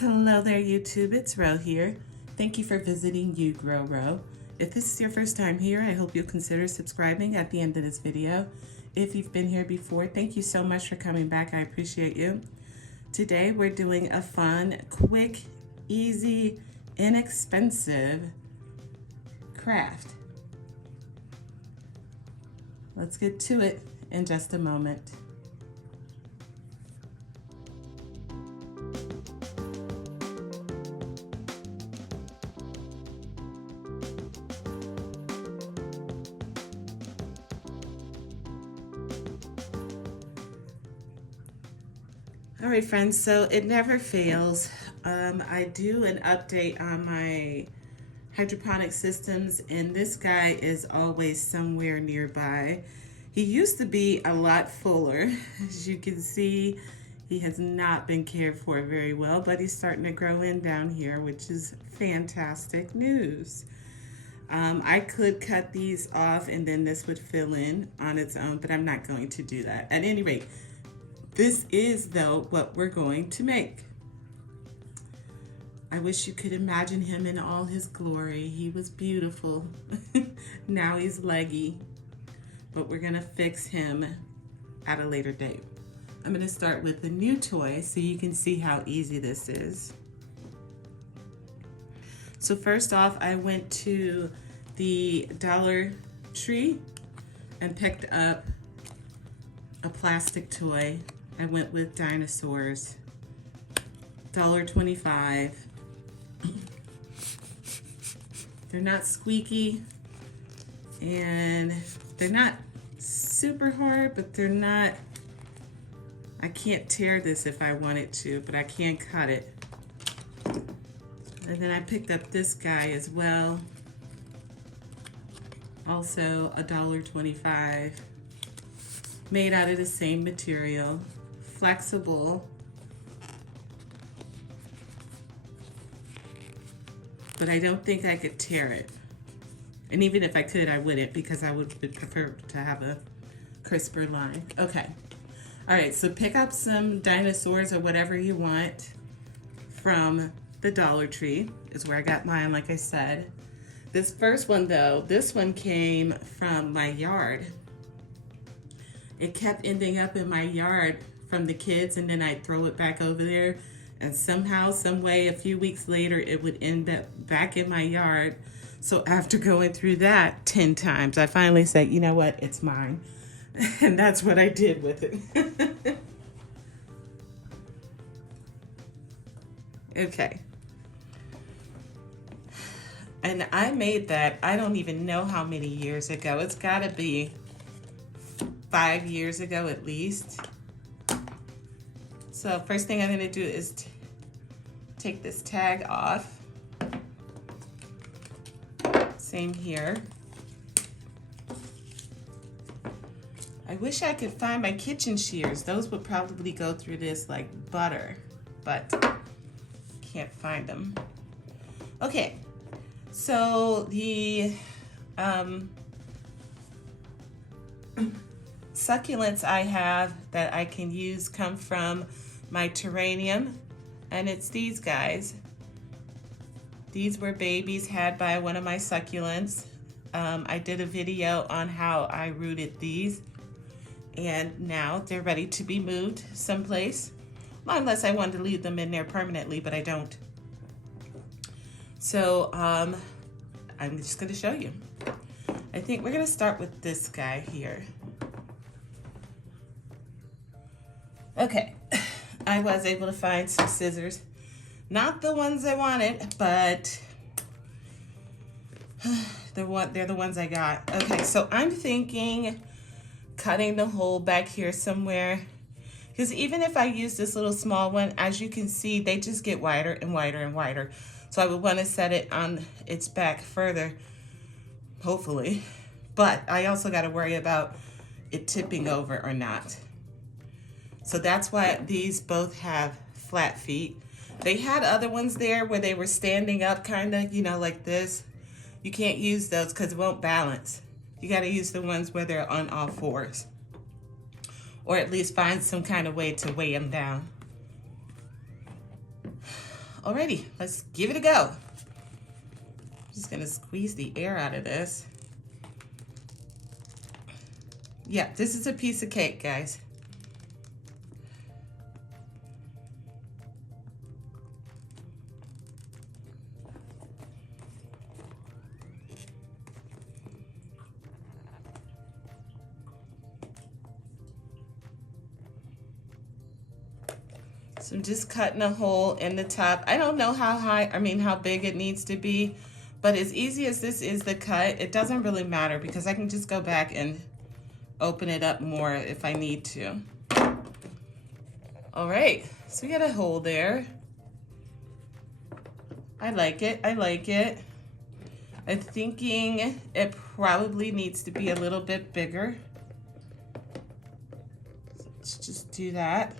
Hello there, YouTube. It's Ro here. Thank you for visiting You Grow Ro. If this is your first time here, I hope you'll consider subscribing at the end of this video. If you've been here before, thank you so much for coming back. I appreciate you. Today, we're doing a fun, quick, easy, inexpensive craft. Let's get to it in just a moment. All right, friends, so it never fails. I do an update on my hydroponic systems, and this guy is always somewhere nearby. He used to be a lot fuller. As you can see, he has not been cared for very well, but he's starting to grow in down here, which is fantastic news. I could cut these off and then this would fill in on its own, but I'm not going to do that. At any rate, this is, though, what we're going to make. I wish you could imagine him in all his glory. He was beautiful. Now he's leggy. But we're going to fix him at a later date. I'm going to start with the new toy so you can see how easy this is. So first off, I went to the Dollar Tree and picked up a plastic toy. I went with dinosaurs, $1.25. They're not squeaky and they're not super hard, but they're not, I can't tear this if I wanted to, but I can cut it. And then I picked up this guy as well, also $1.25, made out of the same material. Flexible, but I don't think I could tear it. And even if I could, I wouldn't, because I would prefer to have a crisper line. Okay. All right, so pick up some dinosaurs or whatever you want from the Dollar Tree is where I got mine, like I said. This first one, though, this one came from my yard. It kept ending up in my yard from the kids, and then I'd throw it back over there, and somehow, some way, a few weeks later, it would end up back in my yard. So after going through that 10 times, I finally said, you know what, it's mine. And that's what I did with it. Okay. And I made that, I don't even know how many years ago. It's gotta be 5 years ago at least. So first thing I'm gonna do is take this tag off. Same here. I wish I could find my kitchen shears. Those would probably go through this like butter, but can't find them. Okay, so the succulents I have that I can use come from my terrarium, and it's these guys. These were babies had by one of my succulents. I did a video on how I rooted these, and now they're ready to be moved someplace, unless I wanted to leave them in there permanently, but I don't. So I'm just going to show you. I think we're going to start with this guy here. Okay, I was able to find some scissors. Not the ones I wanted, but they're the ones I got. Okay, so I'm thinking cutting the hole back here somewhere, because even if I use this little small one, as you can see, they just get wider and wider and wider. So I would want to set it on its back further, hopefully. But I also got to worry about it tipping over or not. So that's why these both have flat feet. They had other ones there where they were standing up kind of, you know, like this. You can't use those because it won't balance. You got to use the ones where they're on all fours. Or at least find some kind of way to weigh them down. Alrighty, let's give it a go. Just gonna squeeze the air out of this. Yeah, this is a piece of cake, guys. So I'm just cutting a hole in the top. I don't know how big it needs to be, but as easy as this is to cut, it doesn't really matter because I can just go back and open it up more if I need to. All right, so we got a hole there. I like it, I like it. I'm thinking it probably needs to be a little bit bigger. So let's just do that.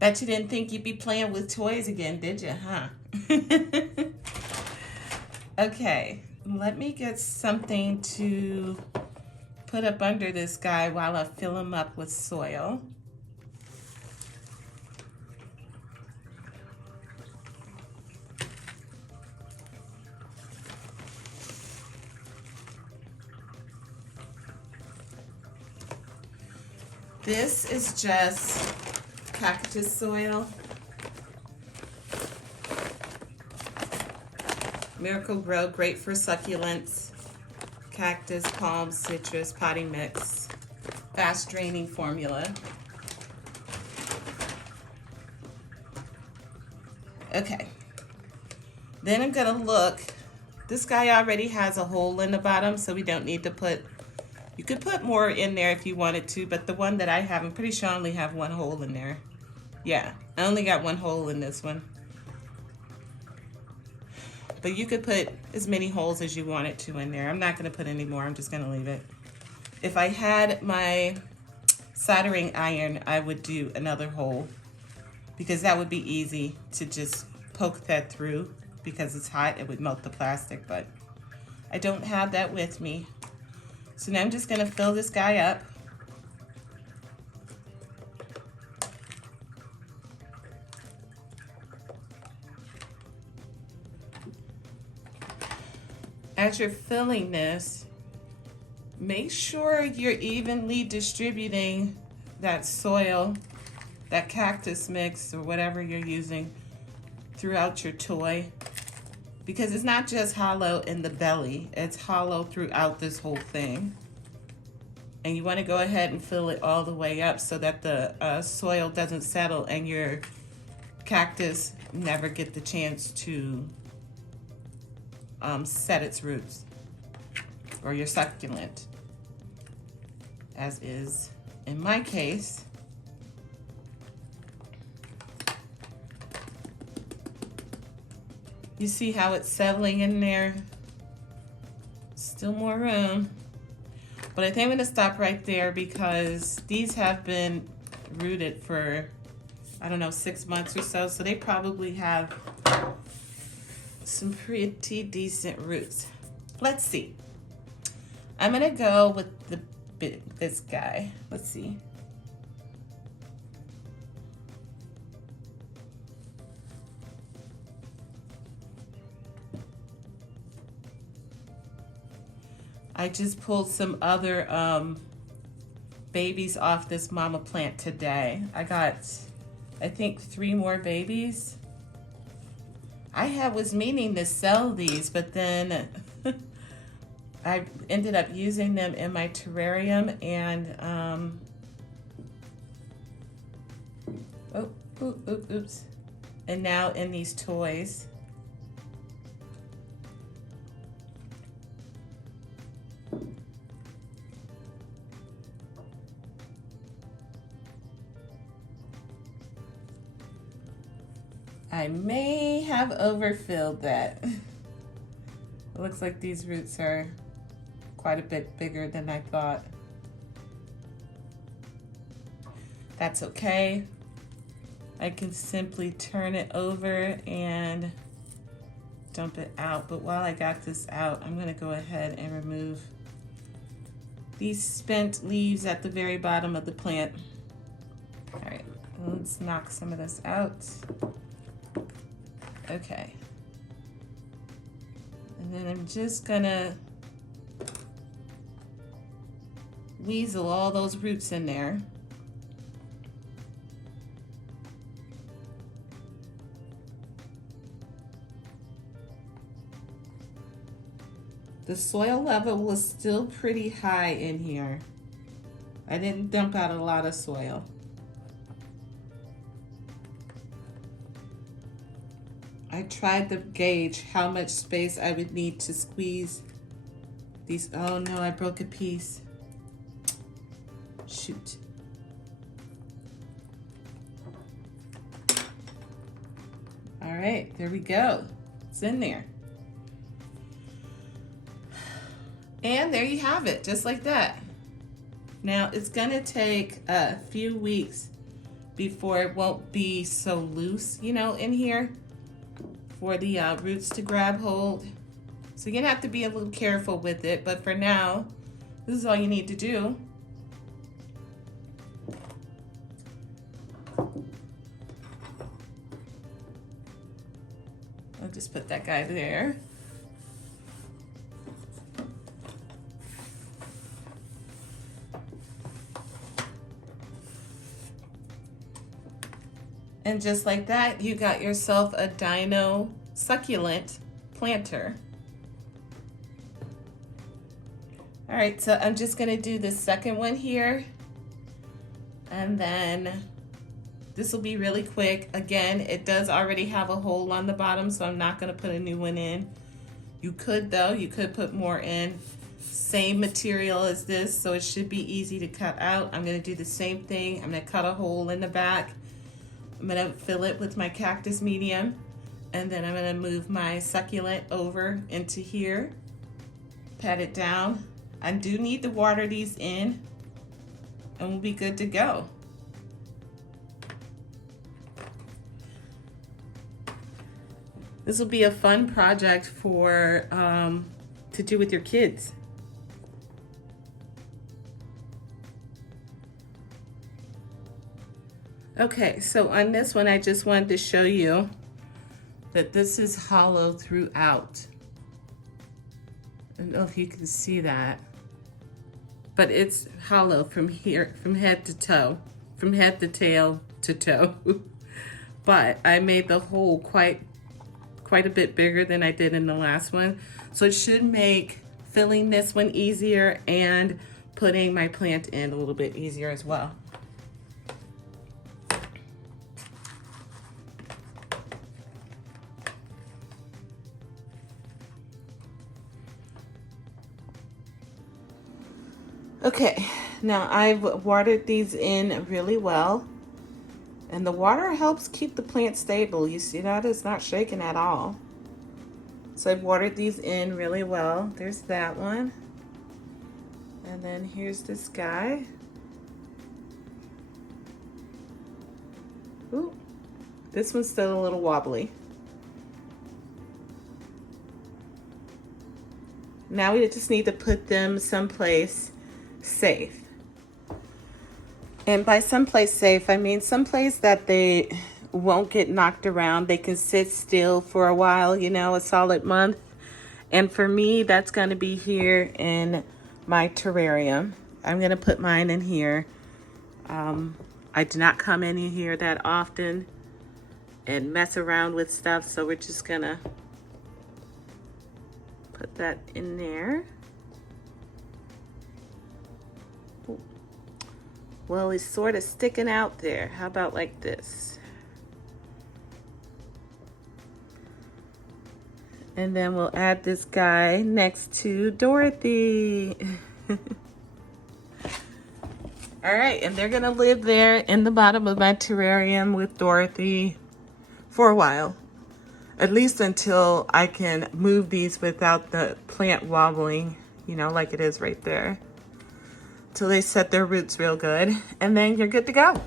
Bet you didn't think you'd be playing with toys again, did you, huh? Okay, let me get something to put up under this guy while I fill him up with soil. This is just cactus soil. Miracle Grow, great for succulents, cactus, palm, citrus, potting mix, fast draining formula. Okay, then I'm gonna look. This guy already has a hole in the bottom, so we don't need to put, you could put more in there if you wanted to, but the one that I have, I'm pretty sure I only have one hole in there. Yeah, I only got one hole in this one. But you could put as many holes as you wanted to in there. I'm not gonna put any more, I'm just gonna leave it. If I had my soldering iron, I would do another hole because that would be easy to just poke that through because it's hot, it would melt the plastic, but I don't have that with me. So now I'm just gonna fill this guy up. As you're filling this, make sure you're evenly distributing that soil, that cactus mix or whatever you're using throughout your toy, because it's not just hollow in the belly, it's hollow throughout this whole thing. And you want to go ahead and fill it all the way up so that the soil doesn't settle and your cactus never get the chance to set its roots, or your succulent, as is in my case. You see how it's settling in there? Still more room. But I think I'm gonna stop right there because these have been rooted for, I don't know, 6 months or so. So they probably have some pretty decent roots. Let's see. I'm gonna go with this guy. Let's see. I just pulled some other babies off this mama plant today. I got, I think, 3 more babies. I was meaning to sell these, but then I ended up using them in my terrarium and oops. And now in these toys. I may have overfilled that. It looks like these roots are quite a bit bigger than I thought. That's okay. I can simply turn it over and dump it out. But while I got this out, I'm gonna go ahead and remove these spent leaves at the very bottom of the plant. All right, let's knock some of this out. Okay. And then I'm just gonna weasel all those roots in there. The soil level was still pretty high in here. I didn't dump out a lot of soil. I tried to gauge how much space I would need to squeeze these. Oh no, I broke a piece. Shoot. All right, there we go. It's in there. And there you have it, just like that. Now it's gonna take a few weeks before it won't be so loose, you know, in here for the roots to grab hold. So you're gonna have to be a little careful with it, but for now, this is all you need to do. I'll just put that guy there. And just like that, you got yourself a dino succulent planter. All right, so I'm just gonna do the second one here. And then this will be really quick. Again, it does already have a hole on the bottom, so I'm not gonna put a new one in. You could though, you could put more in. Same material as this, so it should be easy to cut out. I'm gonna do the same thing. I'm gonna cut a hole in the back. I'm gonna fill it with my cactus medium, and then I'm gonna move my succulent over into here, pat it down. I do need to water these in, and we'll be good to go. This will be a fun project for to do with your kids. Okay, so on this one, I just wanted to show you that this is hollow throughout. I don't know if you can see that, but it's hollow from here, from head to toe, from head to tail to toe. But I made the hole quite a bit bigger than I did in the last one. So it should make filling this one easier and putting my plant in a little bit easier as well. Okay, now I've watered these in really well, and the water helps keep the plant stable. You see that? It's not shaking at all. So I've watered these in really well. There's that one. And then here's this guy. Ooh, this one's still a little wobbly. Now we just need to put them someplace safe. And by someplace safe, I mean someplace that they won't get knocked around. They can sit still for a while, you know, a solid month. And for me, that's going to be here in my terrarium. I'm going to put mine in here. I do not come in here that often and mess around with stuff, so we're just going to put that in there. Well, it's sort of sticking out there. How about like this? And then we'll add this guy next to Dorothy. All right, and they're gonna live there in the bottom of my terrarium with Dorothy for a while at least until I can move these without the plant wobbling, you know, like it is right there. Till they set their roots real good, and then you're good to go.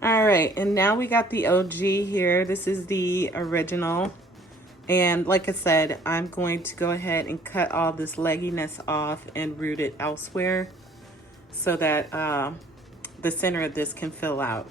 All right, and now we got the OG here. This is the original. And like I said, I'm going to go ahead and cut all this legginess off and root it elsewhere so that the center of this can fill out.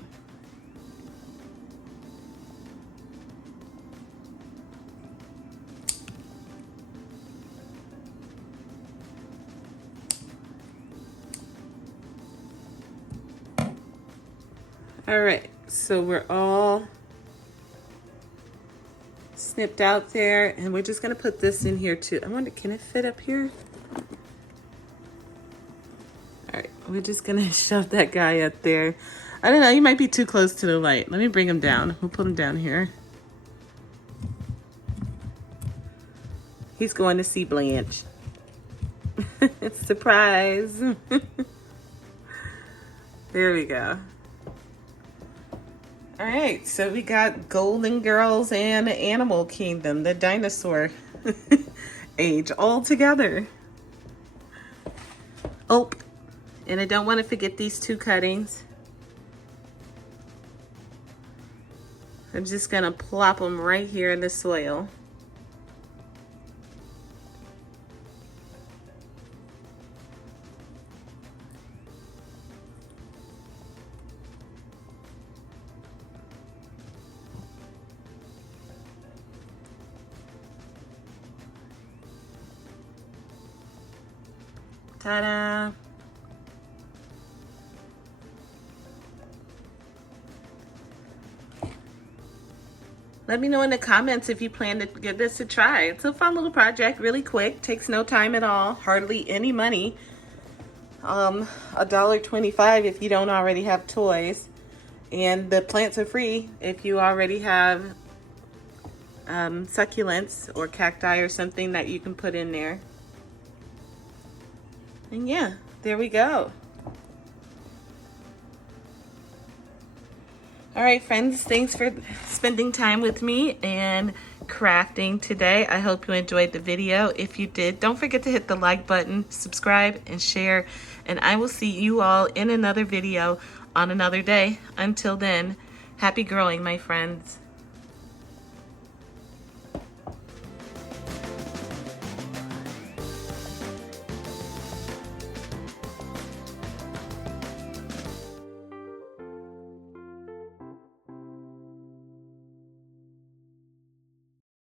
All right, so we're all snipped out there, and we're just gonna put this in here too. I wonder, can it fit up here? All right, we're just gonna shove that guy up there. I don't know, he might be too close to the light. Let me bring him down. We'll put him down here. He's going to see Blanche. Surprise. There we go. All right, so we got Golden Girls and Animal Kingdom, the dinosaur age, all together. Oh, and I don't want to forget these two cuttings. I'm just gonna plop them right here in the soil. Ta-da! Let me know in the comments if you plan to give this a try. It's a fun little project, really quick, takes no time at all, hardly any money. $1.25 if you don't already have toys. And the plants are free if you already have succulents or cacti or something that you can put in there. And yeah, there we go. All right, friends, thanks for spending time with me and crafting today. I hope you enjoyed the video. If you did, don't forget to hit the like button, subscribe, and share. And I will see you all in another video on another day. Until then, happy growing, my friends.